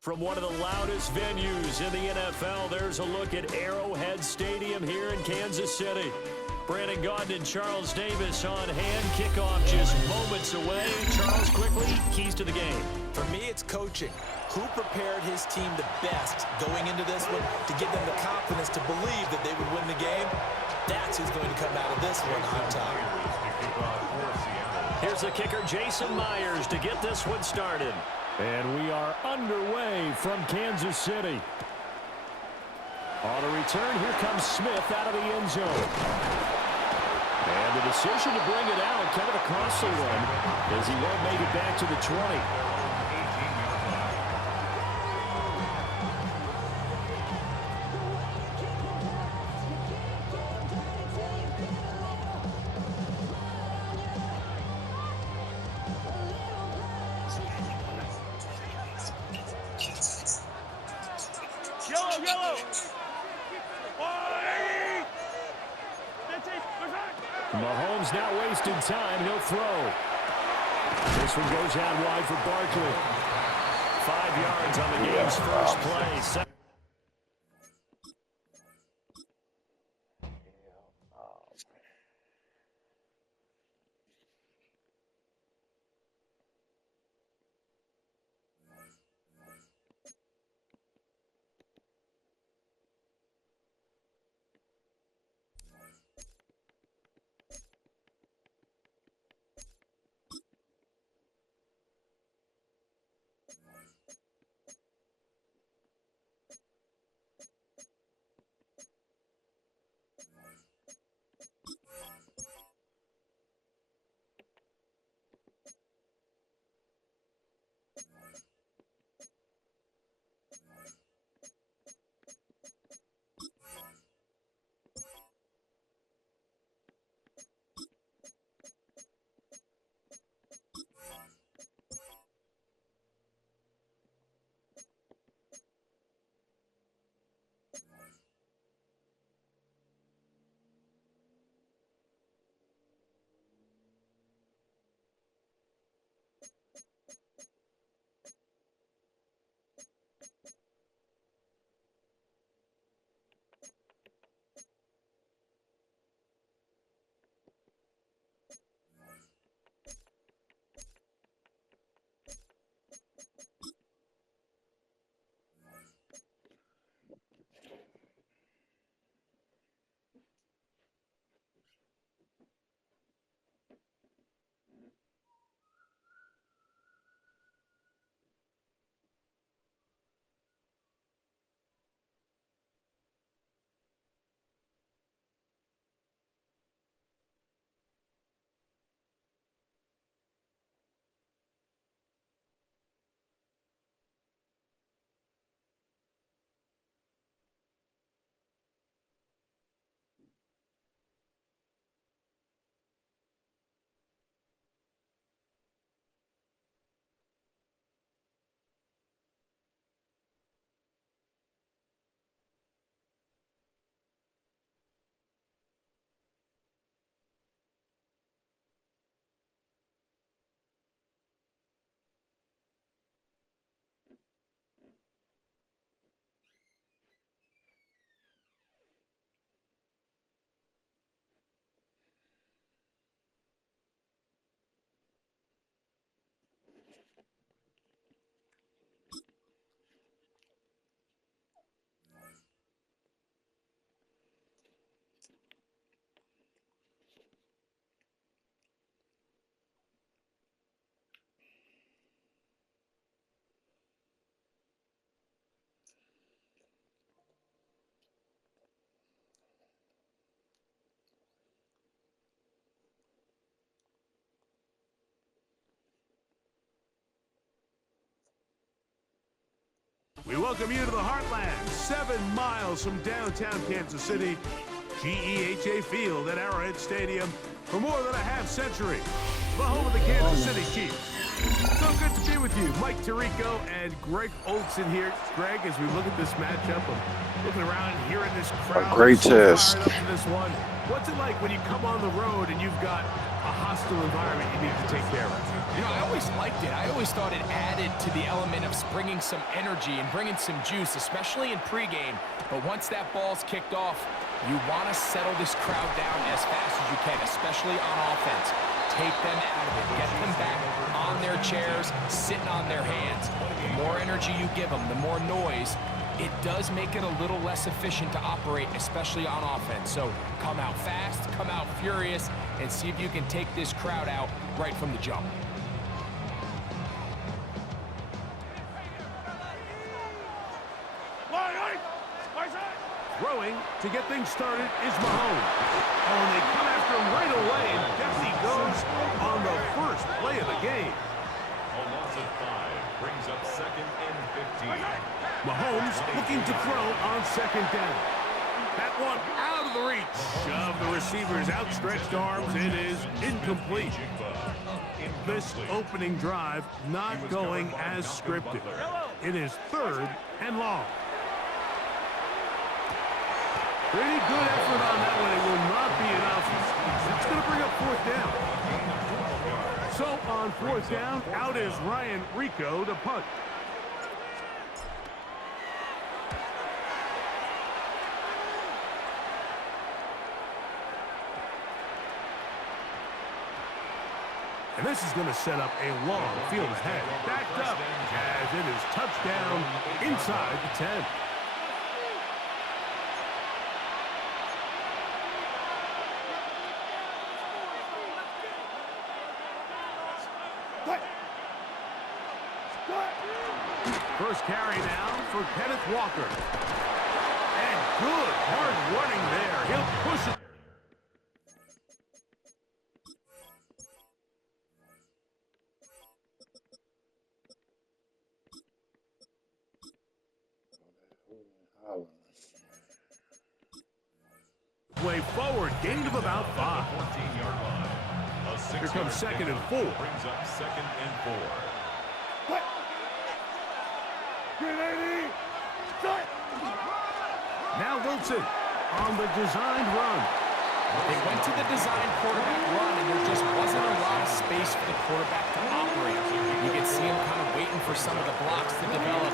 From one of the loudest venues in the NFL, there's a look at Arrowhead Stadium here in Kansas City. Brandon Gaudin and Charles Davis on hand. Kickoff just moments away. Charles, quickly, keys to the game. For me, it's coaching. Who prepared his team the best going into this one to give them the confidence to believe that they would win the game? That's who's going to come out of this one on top. Here's the kicker, Jason Myers, to get this one started. And we are underway from Kansas City. On a return, here comes Smith out of the end zone. And the decision to bring it out, kind of a costly one, as he won't make it back to the 20. Mahomes now wasting time. He'll throw. This one goes out wide for Barkley. 5 yards on the game's first play. We welcome you to the Heartland, 7 miles from downtown Kansas City, GEHA Field at Arrowhead Stadium for more than a half-century, the home of the Kansas City Chiefs. So good to be with you. Mike Tirico and Greg Olson here. Greg, as we look at this matchup, I'm looking around and hearing this crowd. A great test. This one. What's it like when you come on the road and you've got a hostile environment you need to take care of. You know, I always liked it. I always thought it added to the element of bringing some energy and bringing some juice, especially in pregame. But once that ball's kicked off, you want to settle this crowd down as fast as you can, especially on offense. Take them out of it. Get them back on their chairs, sitting on their hands. The more energy you give them, the more noise, it does make it a little less efficient to operate, especially on offense. So come out fast, come out furious, and see if you can take this crowd out right from the jump. Throwing to get things started is Mahomes. Oh, and they come after him right away, and down he goes on the first play of the game. A loss of 5 brings up 2nd and 15. Mahomes looking to throw on 2nd down. That one out of the reach of the receiver's outstretched arms. It is incomplete. This opening drive not going as scripted. It is 3rd and long. Pretty good effort on that one. It will not be enough. It's going to bring up 4th down. So on 4th down, out is Ryan Rico to punt. And this is going to set up a long field ahead. Backed up as it is touchdown inside the 10. First carry now for Kenneth Walker. And good hard running there. He'll push it. Way forward, gain of about 5. 14-yard line. Here comes 2nd and 4. Brings up 2nd and 4. Now Wilson on the designed run. They went to the designed quarterback run, and there just wasn't a lot of space for the quarterback to operate. You can see him kind of waiting for some of the blocks to develop.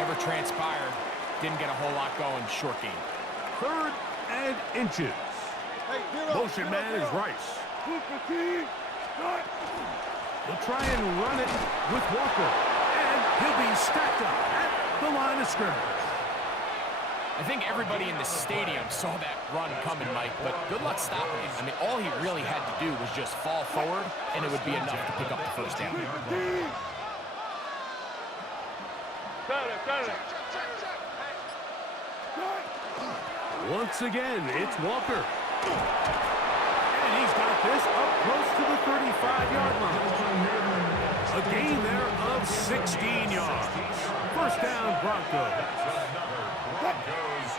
Never transpired. Didn't get a whole lot going. Short game. 3rd and inches. Motion man is Rice. They'll try and run it with Walker. And he'll be stacked up at the line of scrimmage. I think everybody in the stadium saw that run coming, Mike, but good luck stopping it. I mean, all he really had to do was just fall forward, and it would be enough to pick up the 1st down. Once again, it's Walker. And he's got this up close to the 35-yard line. A gain there of 16 yards. 1st down, Broncos. Broncos,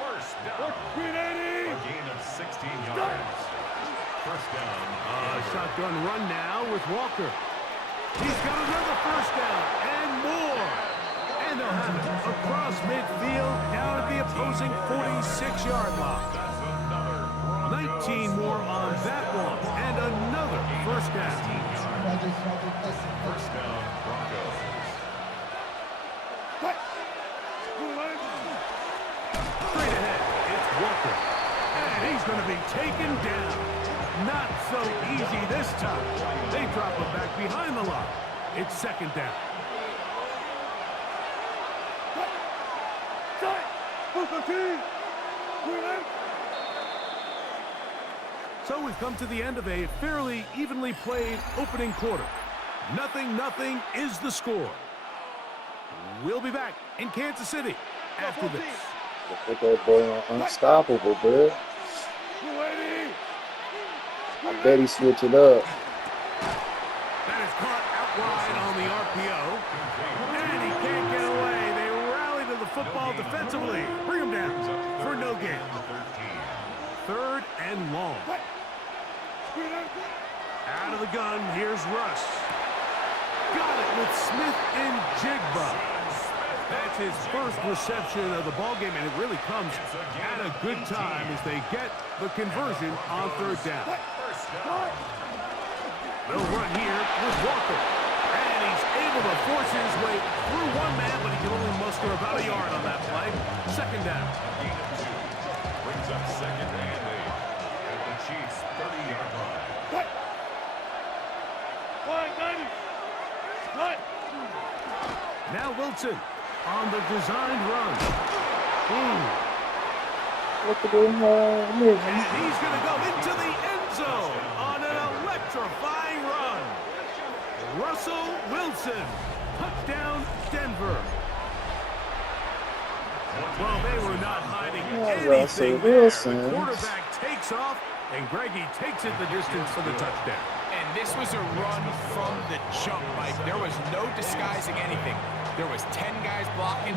1st down. A gain of 16 yards. 1st down. Shotgun run now with Walker. He's got another 1st down and more. And they'll have it across midfield down at the opposing 46-yard line. 19 more on that one, and another 1st down. 1st down, Broncos. Straight ahead, it's Walker. And he's going to be taken down. Not so easy this time. They drop him back behind the line. It's 2nd down. So we've come to the end of a fairly evenly played opening quarter. 0-0 is the score. We'll be back in Kansas City after this. Put that boy on unstoppable, bro. I bet he switch it up. That is caught out wide on the RPO. And he can't get away. They rally to the football defensively. Bring him down for no gain. 3rd and long. Out of the gun, here's Russ. Got it with Smith and Jigba. That's his first reception of the ballgame, and it really comes at a good time as they get the conversion on 3rd down. They'll run here with Walker. And he's able to force his way through one man, but he can only muster about a yard on that play. Second down. Gain of 2. Brings up second and 8 at the Chiefs' 30-yard line. Now Wilson on the designed run. Look at him, And he's going to go into the end zone on an electrifying run. Russell Wilson, touchdown Denver. Well, they were not hiding anything there. The quarterback takes off, and Greggy takes it the distance for the touchdown. And this was a run from the jump, Mike. There was no disguising anything. There was 10 guys blocking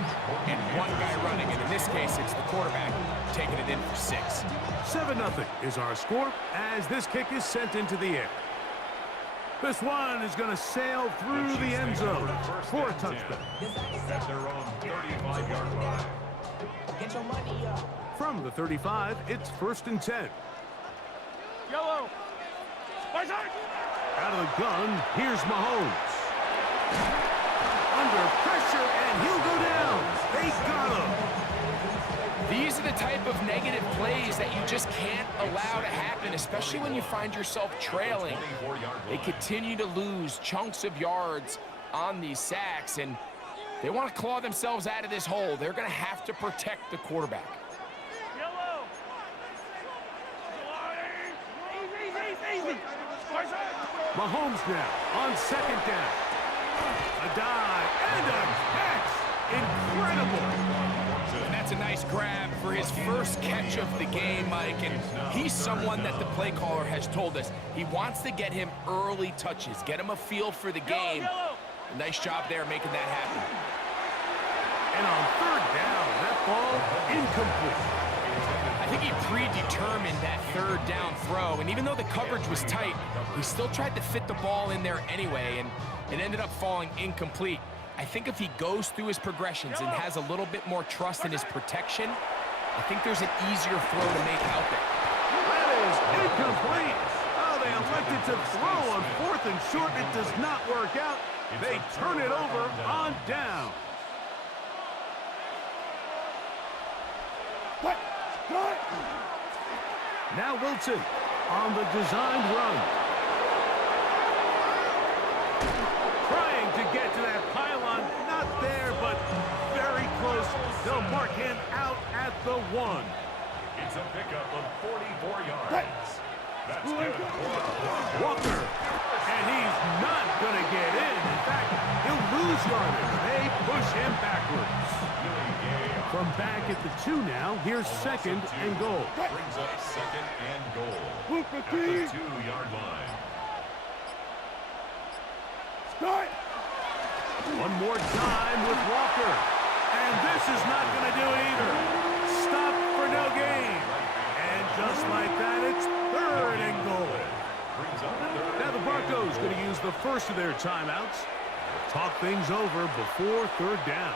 and 1 guy running. And in this case, it's the quarterback taking it in for 6. 7-0 is our score as this kick is sent into the air. This one is going to sail through the end zone for a touchdown. At their own 35-yard line. Get your money up. From the 35, it's 1st and 10. Yellow. Out of the gun, here's Mahomes. Under pressure, and he'll go down. They got him. These are the type of negative plays that you just can't allow to happen, especially when you find yourself trailing. They continue to lose chunks of yards on these sacks, and they want to claw themselves out of this hole. They're going to have to protect the quarterback. Mahomes now on 2nd down. A dive and a catch. Incredible. And that's a nice grab for his first catch of the game, Mike. And he's someone that the play caller has told us he wants to get him early touches, get him a feel for the game. Nice job there making that happen. And on 3rd down, that ball incomplete. I think he predetermined that 3rd down throw, and even though the coverage was tight, he still tried to fit the ball in there anyway, and it ended up falling incomplete. I think if he goes through his progressions and has a little bit more trust in his protection, I think there's an easier throw to make out there. That is incomplete. Oh, they elected to throw on 4th and short. It does not work out. They turn it over on down. Now Wilson on the designed run. Trying to get to that pylon. Not there, but very close. They'll mark him out at the 1. It's a pickup of 44 yards. That's good. Walker. And he's not going to get in. In fact, he'll lose yardage. They push him backwards. From back at the 2 now, here's 2nd and goal. Brings up 2nd and goal at the 2-yard line. One more time with Walker. And this is not going to do it either. Stop for no gain. And just like that, it's 3rd and goal. Now the Broncos going to use the first of their timeouts to talk things over before 3rd down.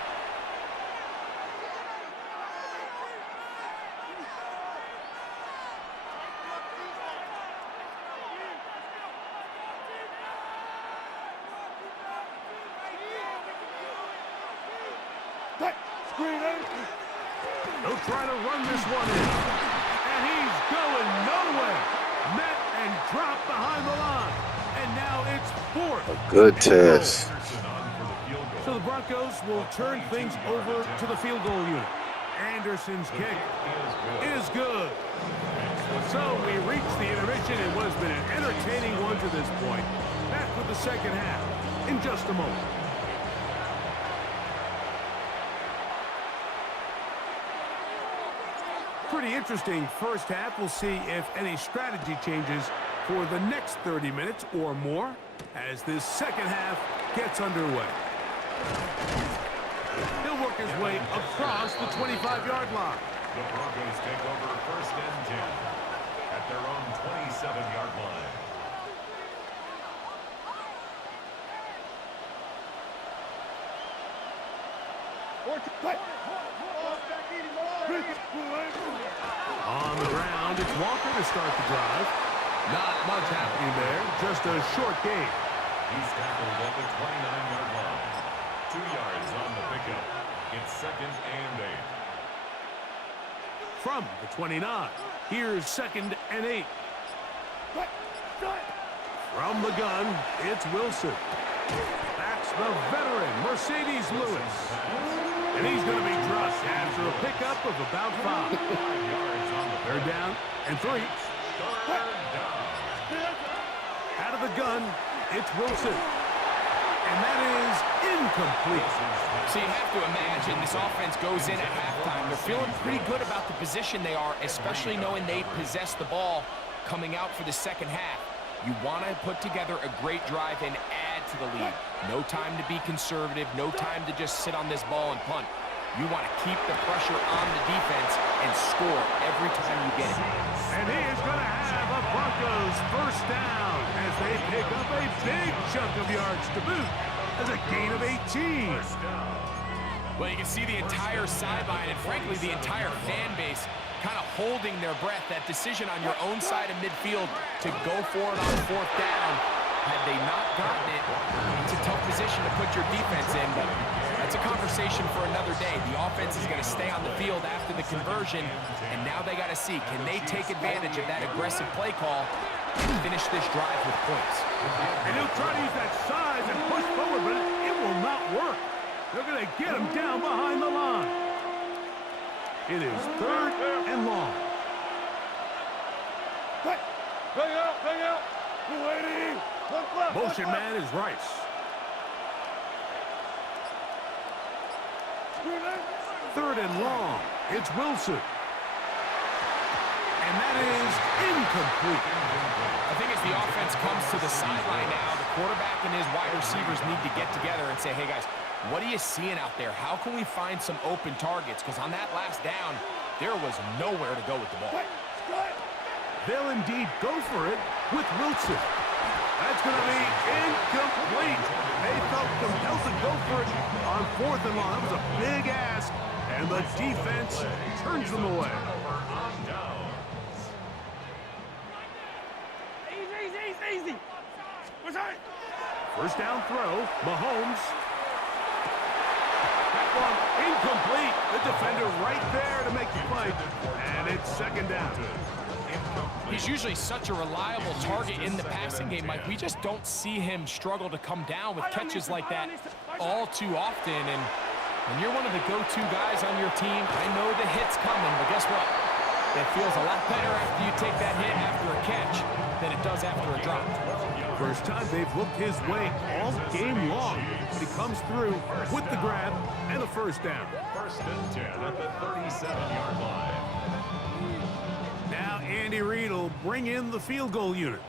They'll try to run this one in. And he's going nowhere. Met and dropped behind the line. And now it's 4th. A good test. So the Broncos will turn things over to the field goal unit. Anderson's kick is good. So we reach the intermission in what has been an entertaining one to this point. Back with the second half in just a moment. Pretty interesting first half. We'll see if any strategy changes for the next 30 minutes or more as this second half gets underway. He'll work his way across the 25-yard line. The Broncos take over 1st and 10 at their own 27-yard line. On the ground, it's Walker to start the drive. Not much happening there, just a short gain. He's tackled at the 29-yard line. 2 yards on the pickup. It's 2nd and 8. From the 29, here's 2nd and 8. From the gun, it's Wilson. That's the veteran, Mercedes Lewis. And he's going to be dropped after a pickup of about 5. 5 yards on the They're down and 3. Out of the gun, it's Wilson. And that is incomplete. So you have to imagine this offense goes in at halftime. They're feeling pretty good about the position they are, especially knowing they possess the ball coming out for the second half. You want to put together a great drive and add to the lead. No time to be conservative, no time to just sit on this ball and punt. You want to keep the pressure on the defense and score every time you get it. And he is going to have a Broncos first down as they pick up a big chunk of yards to boot as a gain of 18. Well, you can see the entire sideline and, frankly, the entire fan base kind of holding their breath. That decision on your own side of midfield to go for it on 4th down, had they not gotten it, it's a tough position to put your defense in, but that's a conversation for another day. The offense is going to stay on the field after the conversion, and now they got to see, can they take advantage of that aggressive play call and finish this drive with points? And he'll try to use that size and push forward, but it will not work. They're going to get him down behind the line. It is 3rd and long. Hang out. Motion man is Rice. 3rd and long. It's Wilson. And that is incomplete. I think as the offense comes to the sideline now, the quarterback and his wide receivers need to get together and say, hey, guys, what are you seeing out there? How can we find some open targets? Because on that last down, there was nowhere to go with the ball. They'll indeed go for it with Wilson. That's going to be incomplete. They felt compelled to go for it on 4th and long. That was a big ask, and the defense turns them away. Easy. What's that? First down throw, Mahomes. That one incomplete. The defender right there to make the play, and it's 2nd down. He's usually such a reliable target in the passing game, Mike. We just don't see him struggle to come down with catches like that all too often. And when you're one of the go-to guys on your team, I know the hit's coming, but guess what? It feels a lot better after you take that hit after a catch than it does after a drop. First time they've looked his way all game long, but he comes through with the grab and a first down. 1st and 10 at the 37-yard line. Now Andy Reid will bring in the field goal unit.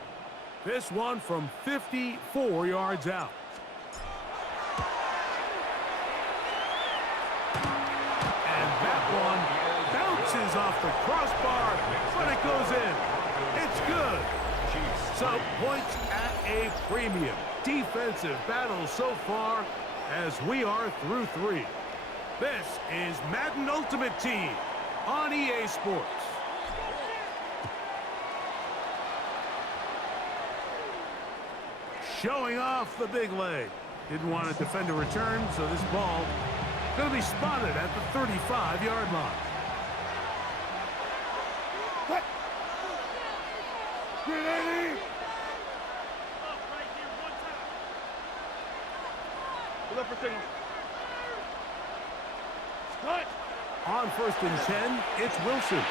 This one from 54 yards out. And that one bounces off the crossbar, but it goes in. It's good. So points at a premium. Defensive battle so far as we are through 3. This is Madden Ultimate Team on EA Sports. Showing off the big leg. Didn't want to defend a return, so this ball going to be spotted at the 35-yard line. On 1st and 10, it's Wilson. To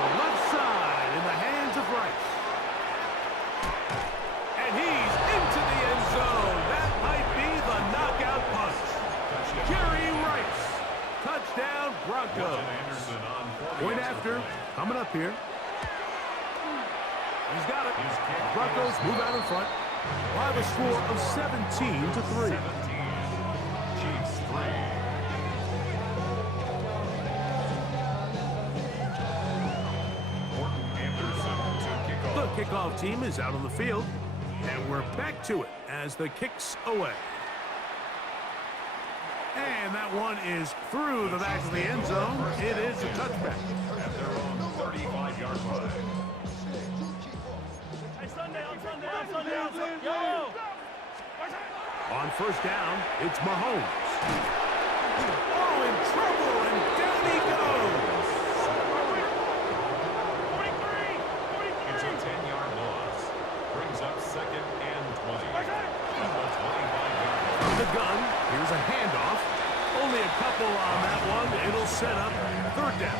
the left side in the hands of Rice. And he's into the end zone. That might be the knockout punch. Jerry Rice. Touchdown, Broncos. Point after, coming up here. He's got it. Broncos move out in front by the score of 17-3. Chiefs 3. The kickoff team is out on the field, and we're back to it as the kick's away. And that one is through the back of the end zone. It is a touchback. At their own 35-yard line. On first down, it's Mahomes. Oh, in trouble, and down he goes. It's a 10-yard loss. Brings up 2nd and 20. At the 25-yard line. From the gun, here's a handoff. Only a couple on that one. It'll set up third down.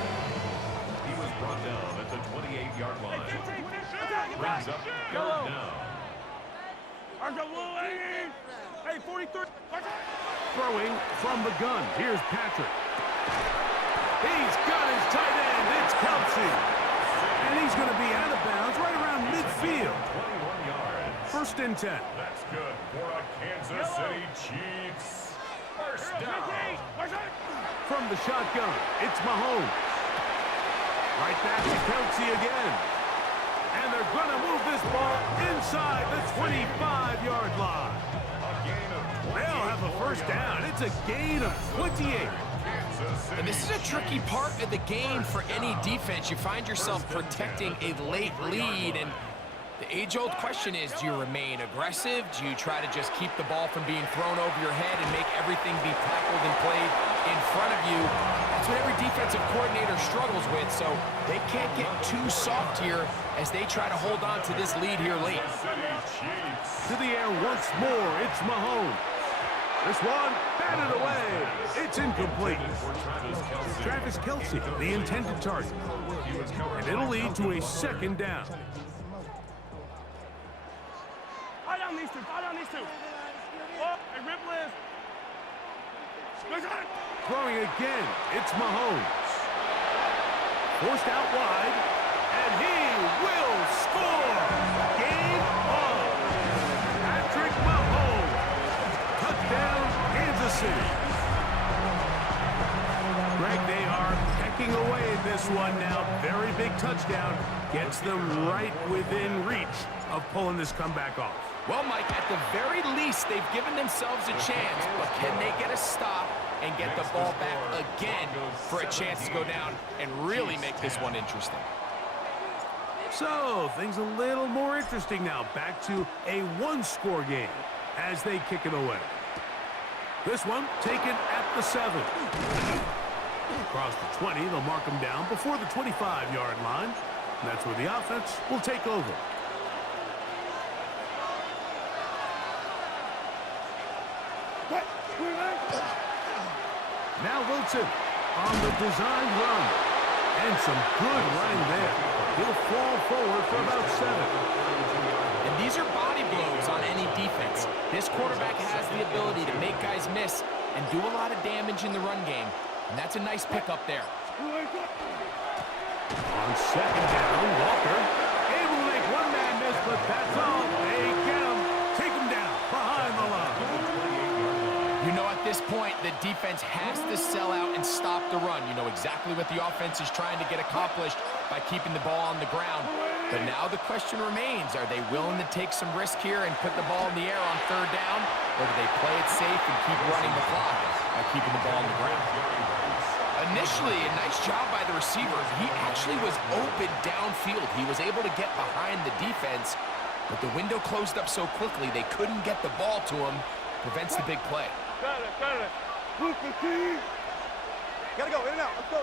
He was brought down at the 28-yard line. Brings up third down. Hey, 43. Throwing from the gun. Here's Patrick. He's got his tight end. It's Kelsey. And he's going to be out of bounds right around midfield. 21 yards. First and 10. That's good for a Kansas City Chiefs. First down. From the shotgun, it's Mahomes. Right back to Kelsey again. And they're going to move this ball inside the 25-yard line. They'll have a first down. It's a gain of 28. And this is a tricky part of the game for any defense. You find yourself protecting a late lead, and the age-old question is, do you remain aggressive? Do you try to just keep the ball from being thrown over your head and make everything be tackled and played in front of you? That's what every defensive coordinator struggles with, so they can't get too soft here as they try to hold on to this lead here late. To the air once more, it's Mahomes. This one, batted away. It's incomplete. Travis Kelsey, the intended target. And it'll lead to a second down. Fire down these two. Oh, hey, rip list. Throwing again, it's Mahomes. Forced out wide, and he will score. Game on. Patrick Mahomes. Touchdown, Kansas City. Greg, they are pecking away at this one now. Very big touchdown. Gets them right within reach of pulling this comeback off. Well, Mike, at the very least, they've given themselves a chance, but can they get a stop and get the ball back again for a chance to go down and really make this one interesting? So, things a little more interesting now. Back to a one-score game as they kick it away. This one taken at the 7. Across the 20, they'll mark them down before the 25-yard line. And that's where the offense will take over. Now Wilson on the designed run. And some good running there. He'll fall forward for about 7. And these are body blows on any defense. This quarterback has the ability to make guys miss and do a lot of damage in the run game. And that's a nice pickup there. On second down, Walker able to make one man miss, but that's all. They get him. Take him down behind the line. You know, at this point, the defense has to sell out and stop the run. You know exactly what the offense is trying to get accomplished by keeping the ball on the ground. But now the question remains, are they willing to take some risk here and put the ball in the air on third down? Or do they play it safe and keep running the clock by keeping the ball on the ground? Initially, a nice job by the receiver. He actually was open downfield. He was able to get behind the defense, but the window closed up so quickly they couldn't get the ball to him. Prevents the big play. Got it. Gotta go, in and out, let's go.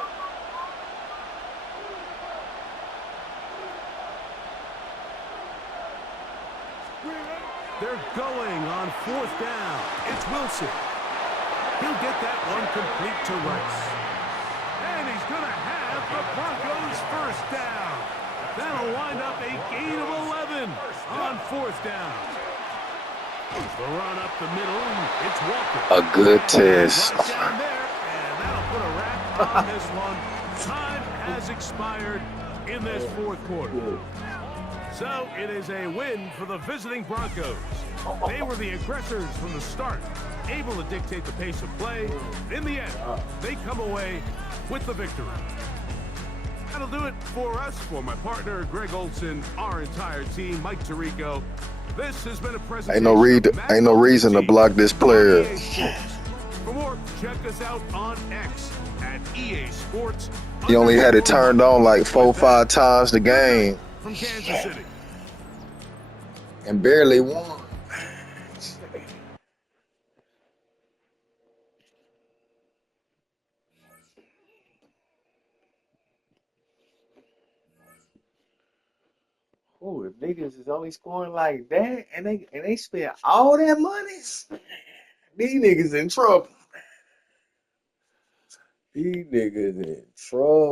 They're going on fourth down. It's Wilson. He'll get that one complete to Rice. And he's going to have the Broncos first down. That'll wind up a gain of 11 on fourth down. The run up the middle, it's Walker. A good test. Right down there, and that'll put a wrap on this one. Time has expired in this fourth quarter. So it is a win for the visiting Broncos. They were the aggressors from the start, able to dictate the pace of play. In the end, they come away with the victory. That'll do it for us. For my partner, Greg Olson, our entire team, Mike Tirico. This has been a presentation. Ain't no reason to block this player. For more, check us out on X at EA Sports. He only had it turned on like 4 or 5 times the game. From Kansas City. and barely won. Oh, if niggas is only scoring like that and they spend all that money, these niggas in trouble. These niggas in trouble.